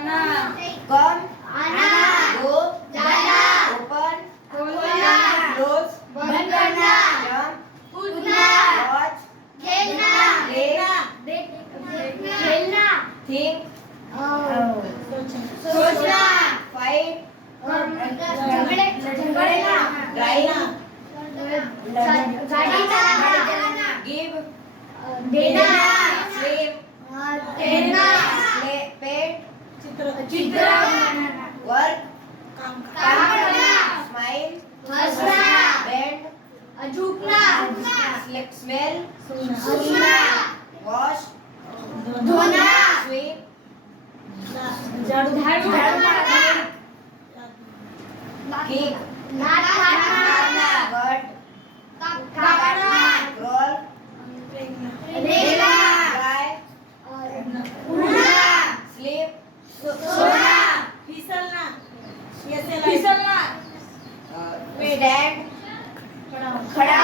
जाना, कम आना, गो जाना, ओपन खोलना, क्लोज बंद करना, जंप कूदना, वॉच खेलना, प्ले खेलना, थिंक सोचना, फाइट झगड़ना, ड्राइव गाड़ी चलाना, गिव देना, स्विम तैरना, पेट चित्र बनाना, वर्क काम करना, स्माइल हंसना, बेंड झुकना, स्मेल सुनना, वॉश धोना, स्वीप झाड़ू मारना, किक लात मारना, गट काटना, रोल रेला, ट्राई उड़ना, स्लीप सोना, फिसलना, स्टैंड खड़ा